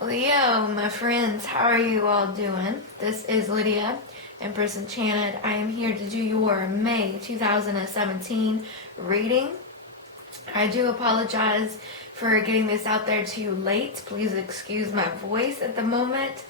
Leo, my friends, how are you all doing? This is Lydia, Empress Enchanted. I am here to do your May 2017 reading. I do apologize for getting this out there too late. Please excuse my voice at the moment.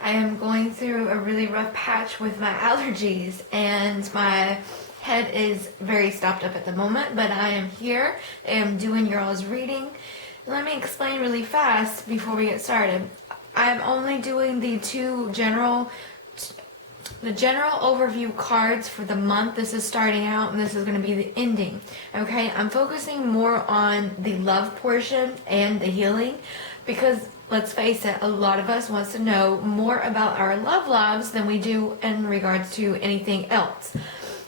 I am going through a really rough patch with my allergies and my head is very stopped up at the moment, but I am here. I am doing your all's reading. Let me explain really fast before we get started. I'm only doing the general overview cards for the month. This is starting out and this is going to be the ending. Okay, I'm focusing more on the love portion and the healing because let's face it, a lot of us wants to know more about our love lives than we do in regards to anything else.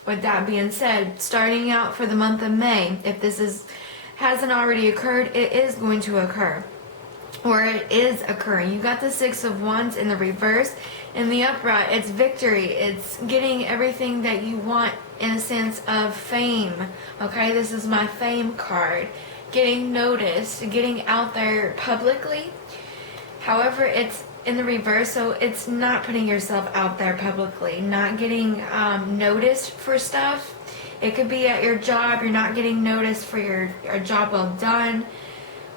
With that being said, starting out for the month of May, if this hasn't already occurred, it is going to occur, or it is occurring. You got the Six of Wands in the reverse. In the upright, it's victory. It's getting everything that you want in a sense of fame. Okay, this is my fame card. Getting noticed, getting out there publicly. However, it's in the reverse, so it's not putting yourself out there publicly, not getting noticed for stuff. It could be at your job, you're not getting noticed for your job well done.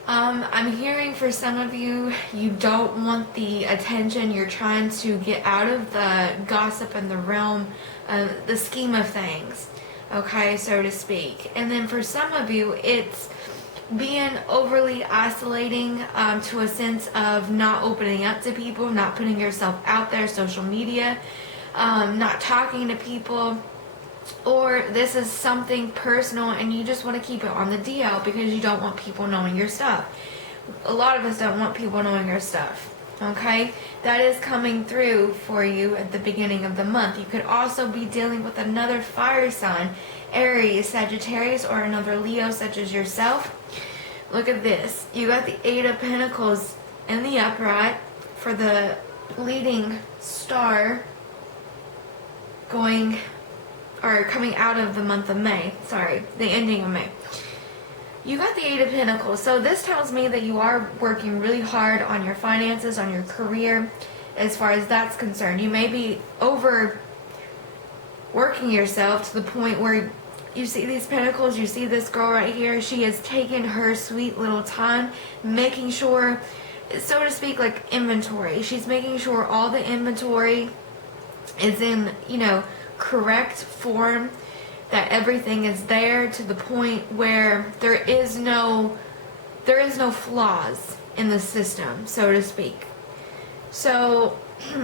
I'm hearing for some of you, you don't want the attention. You're trying to get out of the gossip and the realm of the scheme of things, okay, so to speak. And then for some of you, it's being overly isolating to a sense of not opening up to people, not putting yourself out there, social media, not talking to people. Or this is something personal and you just want to keep it on the DL because you don't want people knowing your stuff. A lot of us don't want people knowing our stuff. Okay? That is coming through for you at the beginning of the month. You could also be dealing with another fire sign, Aries, Sagittarius, or another Leo such as yourself. Look at this. You got the Eight of Pentacles in the upright for the leading star coming out of the month of May. Sorry, the ending of May. You got the Eight of Pentacles. So this tells me that you are working really hard on your finances, on your career, as far as that's concerned. You may be overworking yourself to the point where you see these pentacles, you see this girl right here, she has taken her sweet little time making sure, so to speak, like inventory. She's making sure all the inventory is in, correct form, that everything is there to the point where there is no flaws in the system, so to speak. So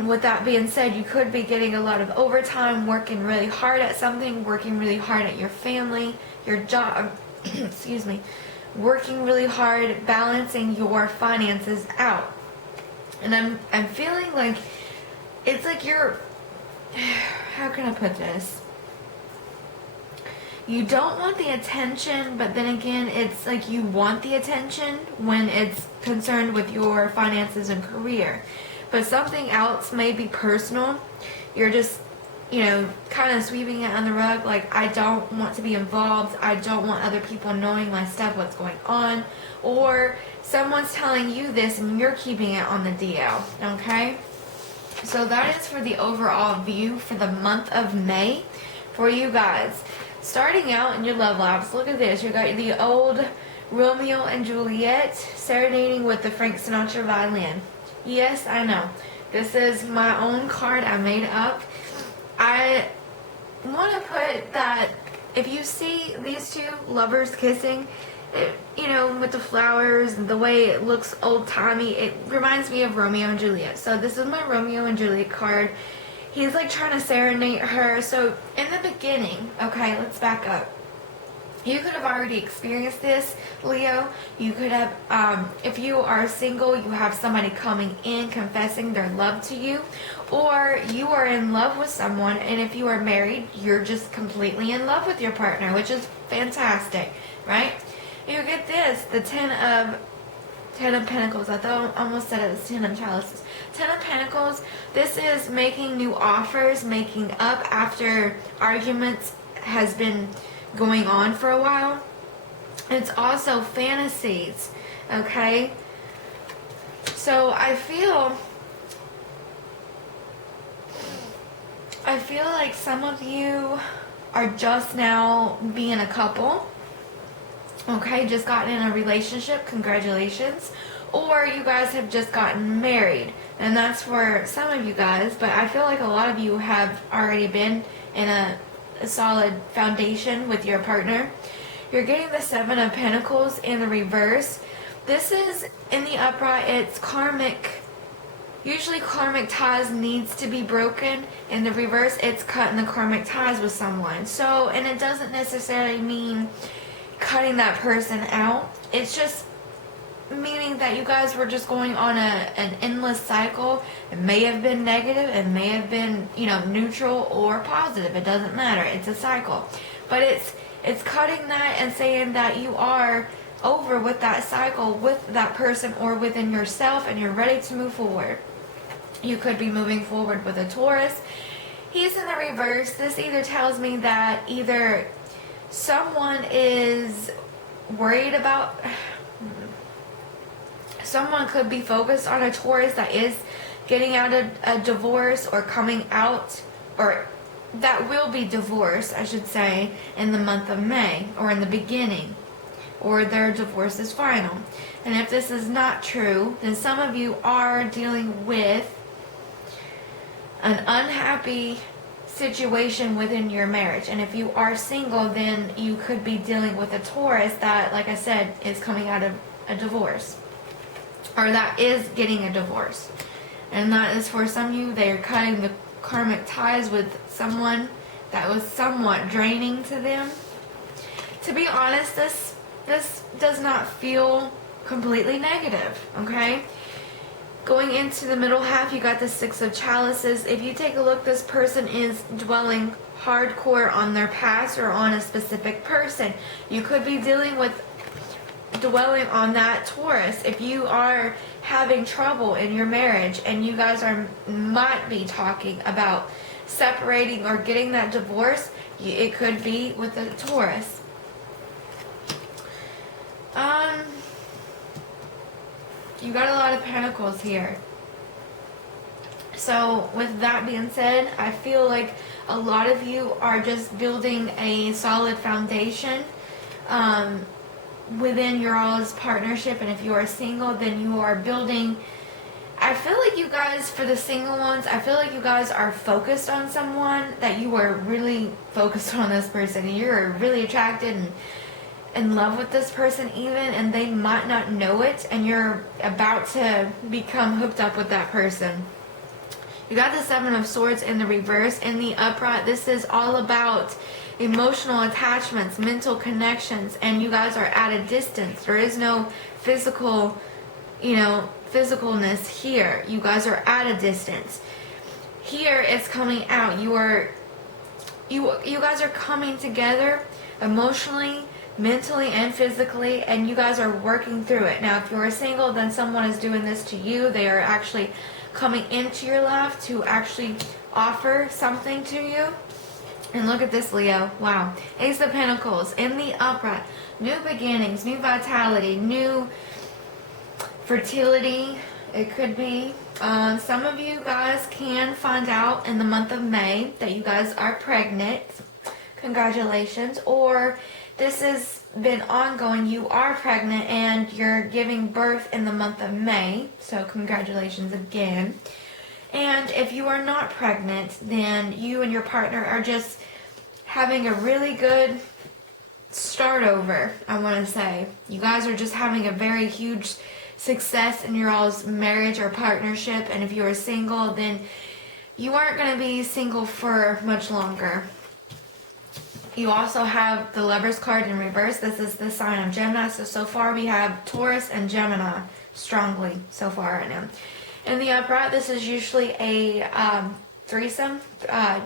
with that being said, you could be getting a lot of overtime, working really hard at something, working really hard at your family, your job, excuse me, working really hard, balancing your finances out. And I'm feeling like it's like you're, how can I put this? You don't want the attention, but then again, it's like you want the attention when it's concerned with your finances and career. But something else may be personal. You're just, kind of sweeping it on the rug. Like, I don't want to be involved. I don't want other people knowing my stuff, what's going on. Or someone's telling you this and you're keeping it on the DL, okay? So that is for the overall view for the month of May for you guys. Starting out in your love lives, look at this. You got the old Romeo and Juliet serenading with the Frank Sinatra violin. Yes, I know. This is my own card I made up. I want to put that if you see these two lovers kissing, with the flowers and the way it looks old-timey, it reminds me of Romeo and Juliet. So this is my Romeo and Juliet card. He's like trying to serenade her. So in the beginning, okay, let's back up. You could have already experienced this, Leo. You could have, if you are single, you have somebody coming in confessing their love to you, or you are in love with someone, and if you are married, you're just completely in love with your partner, which is fantastic, right? You get this, the Ten of Pentacles. I thought I almost said it was Ten of Chalices. Ten of Pentacles, this is making new offers, making up after arguments has been going on for a while. It's also fantasies, okay? So I feel like some of you are just now being a couple. Okay, just gotten in a relationship, congratulations. Or you guys have just gotten married, and that's for some of you guys, but I feel like a lot of you have already been in a solid foundation with your partner. You're getting the Seven of Pentacles in the reverse. This is, in the upright, it's karmic. Usually karmic ties needs to be broken. In the reverse, it's cutting the karmic ties with someone. So, and it doesn't necessarily mean cutting that person out. It's just meaning that you guys were just going on an endless cycle. It may have been negative, it may have been, neutral or positive. It doesn't matter. It's a cycle. But it's cutting that and saying that you are over with that cycle with that person or within yourself, and you're ready to move forward. You could be moving forward with a Taurus. He's in the reverse. This either tells me that either someone is worried about, someone could be focused on a Taurus that is getting out of a divorce or coming out, or that will be divorced, I should say, in the month of May or in the beginning, or their divorce is final. And if this is not true, then some of you are dealing with an unhappy situation within your marriage. And if you are single, then you could be dealing with a Taurus that, like I said, is coming out of a divorce, or that is getting a divorce. And that is for some of you, they are cutting the karmic ties with someone that was somewhat draining to them. To be honest, this does not feel completely negative, okay? Going into the middle half, you got the Six of Chalices. If you take a look, this person is dwelling hardcore on their past or on a specific person. You could be dealing with dwelling on that Taurus. If you are having trouble in your marriage and you guys might be talking about separating or getting that divorce, it could be with a Taurus. You got a lot of pentacles here. So with that being said, I feel like a lot of you are just building a solid foundation within your all's partnership. And if you are single, then you are building, I feel like you guys, for the single ones, I feel like you guys are focused on someone, that you are really focused on this person, and you're really attracted and in love with this person even, and they might not know it, and you're about to become hooked up with that person. You got the Seven of Swords in the reverse. In the upright, this is all about emotional attachments, mental connections, and you guys are at a distance. There is no physical, physicalness here. You guys are at a distance. Here it's coming out. You guys are coming together emotionally, mentally, and physically, and you guys are working through it. Now, if you're single, then someone is doing this to you. They are actually coming into your life to actually offer something to you. And look at this, Leo. Wow. Ace of Pentacles in the upright. New beginnings, new vitality, new fertility. It could be. Some of you guys can find out in the month of May that you guys are pregnant. Congratulations. Or this has been ongoing. You are pregnant and you're giving birth in the month of May. So congratulations again. And if you are not pregnant, then you and your partner are just having a really good start over, I want to say. You guys are just having a very huge success in your all's marriage or partnership. And if you are single, then you aren't going to be single for much longer. You also have the Lovers card in reverse. This is the sign of Gemini. So far we have Taurus and Gemini strongly so far right now. In the upright, this is usually a threesome,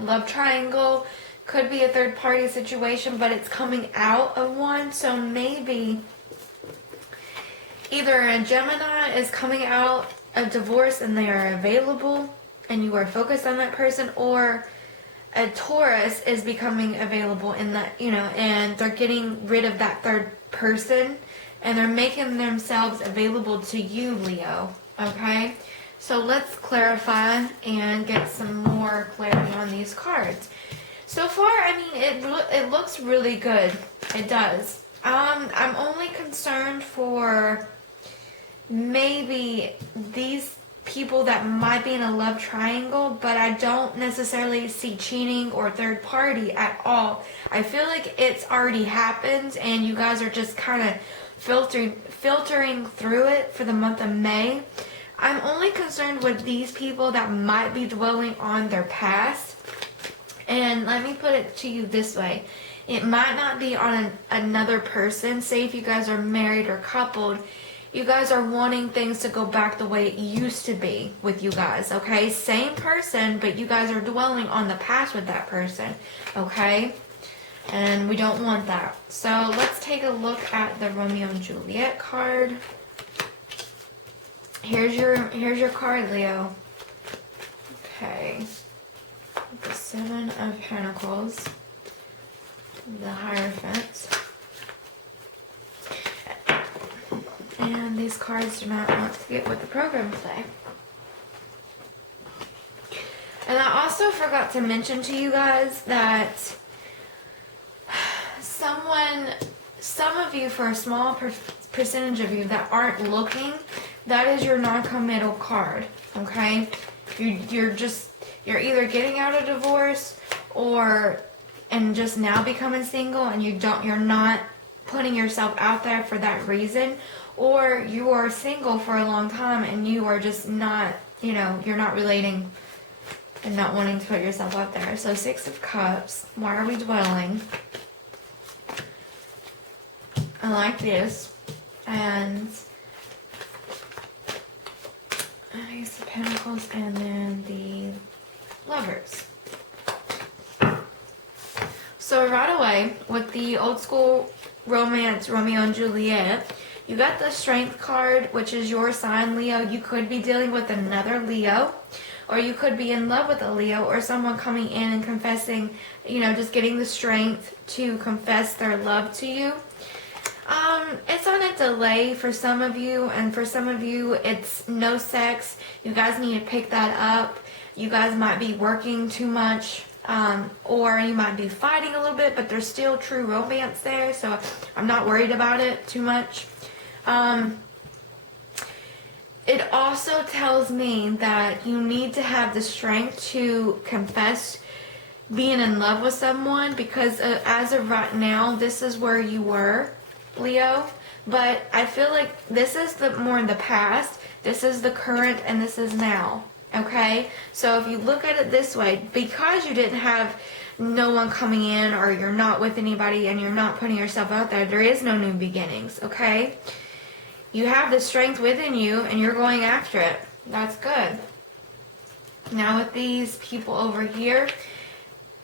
love triangle. Could be a third party situation, but it's coming out of one. So maybe either a Gemini is coming out of divorce and they are available and you are focused on that person, or a Taurus is becoming available in that, and they're getting rid of that third person and they're making themselves available to you, Leo. Okay? So let's clarify and get some more clarity on these cards. So far, I mean, it looks really good. It does. I'm only concerned for maybe these people that might be in a love triangle, but I don't necessarily see cheating or third party at all. I feel like it's already happened and you guys are just kind of filtering through it for the month of May. I'm only concerned with these people that might be dwelling on their past. And let me put it to you this way. It might not be on another person. Say if you guys are married or coupled, you guys are wanting things to go back the way it used to be with you guys, okay? Same person, but you guys are dwelling on the past with that person, okay? And we don't want that. So let's take a look at the Romeo and Juliet card. Here's your card, Leo. Okay. The Seven of Pentacles. The Hierophant. And these cards do not want to get with the program today. And I also forgot to mention to you guys that some of you, for a small percentage of you that aren't looking, that is your non-committal card, okay? You're either getting out of divorce and just now becoming single, and you're not putting yourself out there for that reason, or you are single for a long time and you are just not, you're not relating and not wanting to put yourself out there. So Six of Cups, why are we dwelling? I like this. And Ace of Pentacles, and then the Lovers. So right away, with the old school romance, Romeo and Juliet, you got the Strength card, which is your sign, Leo. You could be dealing with another Leo, or you could be in love with a Leo, or someone coming in and confessing, just getting the strength to confess their love to you. It's on a delay for some of you, and for some of you, it's no sex. You guys need to pick that up. You guys might be working too much, or you might be fighting a little bit, but there's still true romance there, so I'm not worried about it too much. It also tells me that you need to have the strength to confess being in love with someone, because as of right now, this is where you were, Leo, but I feel like this is more in the past, this is the current, and this is now, okay? So if you look at it this way, because you didn't have no one coming in, or you're not with anybody and you're not putting yourself out there is no new beginnings, okay? You have the strength within you and you're going after it. That's good. Now with these people over here,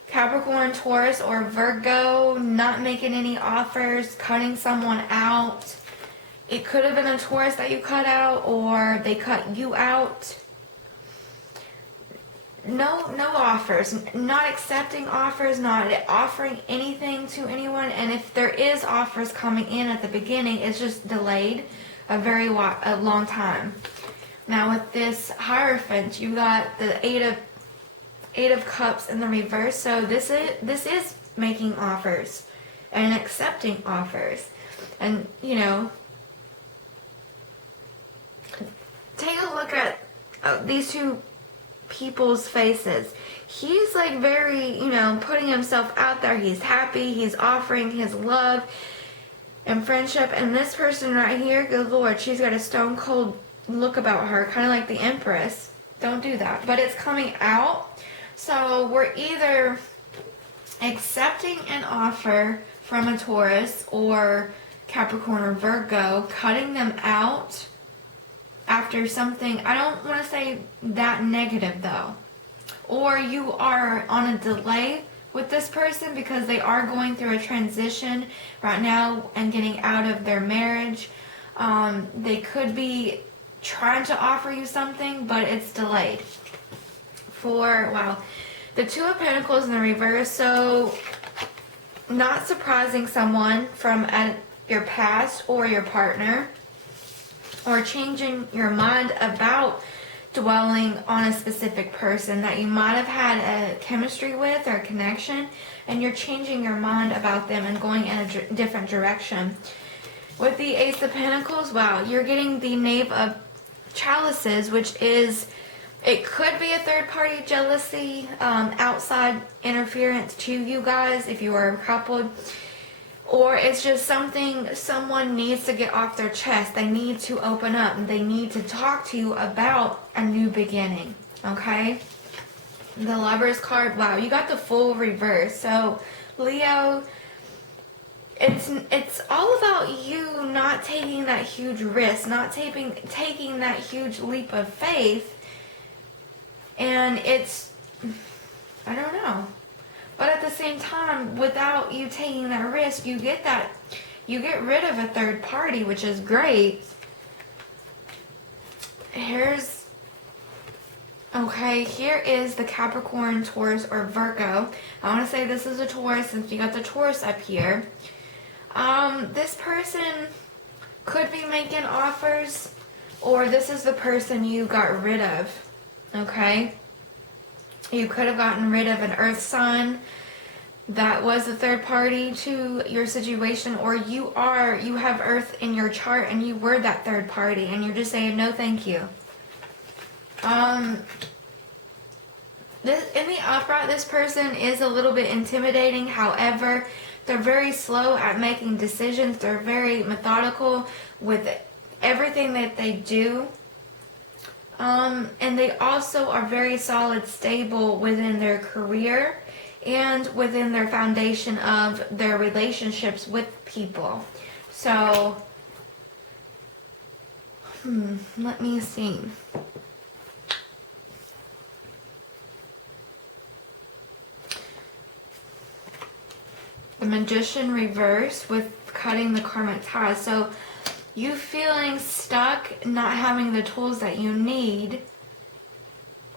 Capricorn, Taurus, or Virgo, not making any offers, cutting someone out. It could have been a Taurus that you cut out, or they cut you out. No offers, not accepting offers, not offering anything to anyone. And if there is offers coming in at the beginning, it's just delayed a long time. Now with this Hierophant, you got the Eight of Cups in the reverse. So this is making offers and accepting offers. And take a look at these two people's faces. He's like very, putting himself out there. He's happy. He's offering his love and friendship. And this person right here, good Lord, she's got a stone cold look about her, kind of like the Empress. Don't do that. But it's coming out. So we're either accepting an offer from a Taurus or Capricorn or Virgo, cutting them out after something, I don't want to say that negative though. Or you are on a delay with this person because they are going through a transition right now and getting out of their marriage. They could be trying to offer you something, but it's delayed. The Two of Pentacles in the reverse. So not surprising someone from your past or your partner, or changing your mind about dwelling on a specific person that you might have had a chemistry with or a connection, and you're changing your mind about them and going in a different direction. With the Ace of Pentacles, wow, you're getting the Knave of Chalices, which is, it could be a third-party jealousy, outside interference to you guys if you are coupled. Or it's just something someone needs to get off their chest. They need to open up and they need to talk to you about a new beginning. Okay? The Lovers card, wow, you got the Fool reverse. So, Leo, it's all about you not taking that huge risk, not taking that huge leap of faith. And it's, I don't know. But at the same time, without you taking that risk, you get rid of a third party, which is great. Here is the Capricorn, Taurus, or Virgo. I want to say this is a Taurus since you got the Taurus up here. This person could be making offers, or this is the person you got rid of. Okay? You could have gotten rid of an earth sign that was a third party to your situation, or you have earth in your chart and you were that third party and you're just saying no thank you. In the upright, this person is a little bit intimidating. However, they're very slow at making decisions. They're very methodical with everything that they do. And they also are very solid, stable within their career and within their foundation of their relationships with people. So, let me see. The Magician reverse with cutting the karmic ties. So, you feeling stuck, not having the tools that you need,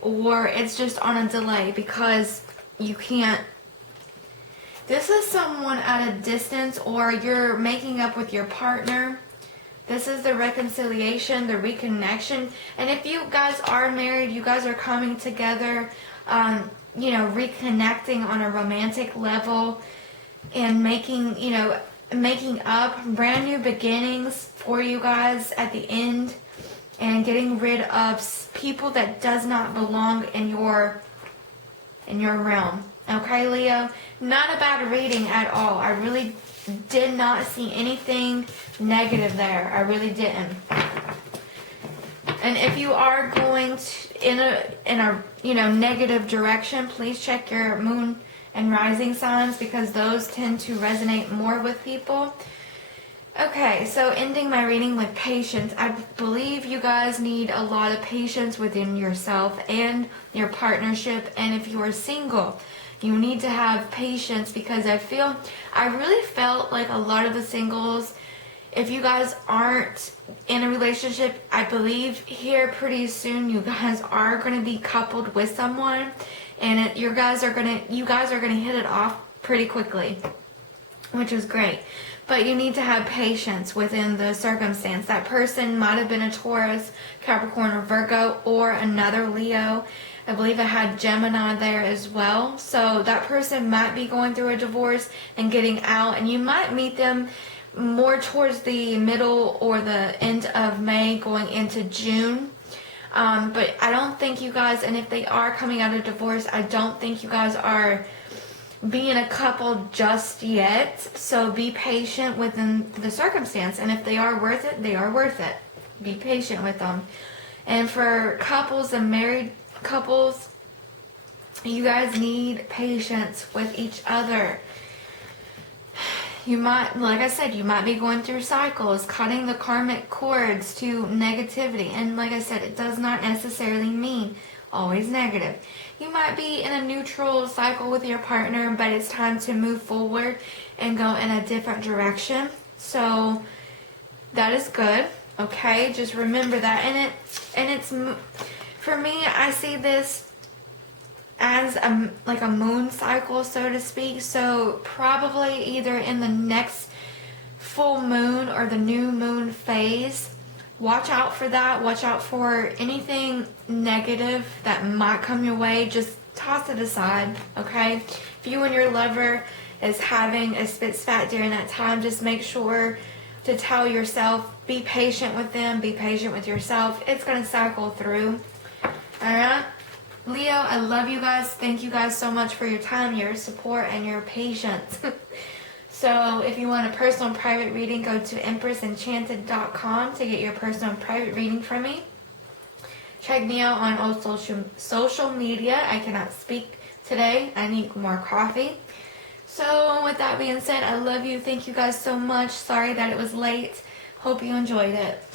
or it's just on a delay because you can't. This is someone at a distance, or you're making up with your partner. This is the reconciliation, the reconnection. And if you guys are married, you guys are coming together, reconnecting on a romantic level and making up brand new beginnings for you guys at the end, and getting rid of people that does not belong in your realm. Okay, Leo? Not a bad reading at all. I really did not see anything negative there. I really didn't. And if you are going in a negative direction, please check your moon and rising signs, because those tend to resonate more with people. Okay, so ending my reading with patience. I believe you guys need a lot of patience within yourself and your partnership. And if you are single, you need to have patience, because I really felt like a lot of the singles, if you guys aren't in a relationship, I believe here pretty soon you guys are going to be coupled with someone, and you guys are going to hit it off pretty quickly, which is great. But you need to have patience within the circumstance. That person might have been a Taurus, Capricorn, or Virgo, or another Leo. I believe I had Gemini there as well. So that person might be going through a divorce and getting out, and you might meet them more towards the middle or the end of May going into June. But I don't think you guys, and if they are coming out of divorce, I don't think you guys are being a couple just yet. So be patient within the circumstance, and if they are worth it, they are worth it. Be patient with them. And for couples and married couples, you guys need patience with each other. You might, like I said, you might be going through cycles, cutting the karmic cords to negativity. And like I said, it does not necessarily mean always negative. You might be in a neutral cycle with your partner, but it's time to move forward and go in a different direction. So that is good. Okay, just remember that. And it's for me, I see this as like a moon cycle, so to speak. So probably either in the next full moon or the new moon phase. Watch out for that. Watch out for anything negative that might come your way. Just toss it aside, okay? If you and your lover is having a spit spat during that time, just make sure to tell yourself, be patient with them, be patient with yourself. It's going to cycle through. Alright? Leo, I love you guys. Thank you guys so much for your time, your support, and your patience. So if you want a personal private reading, go to EmpressEnchanted.com to get your personal private reading from me. Check me out on all social media. I cannot speak today. I need more coffee. So with that being said, I love you. Thank you guys so much. Sorry that it was late. Hope you enjoyed it.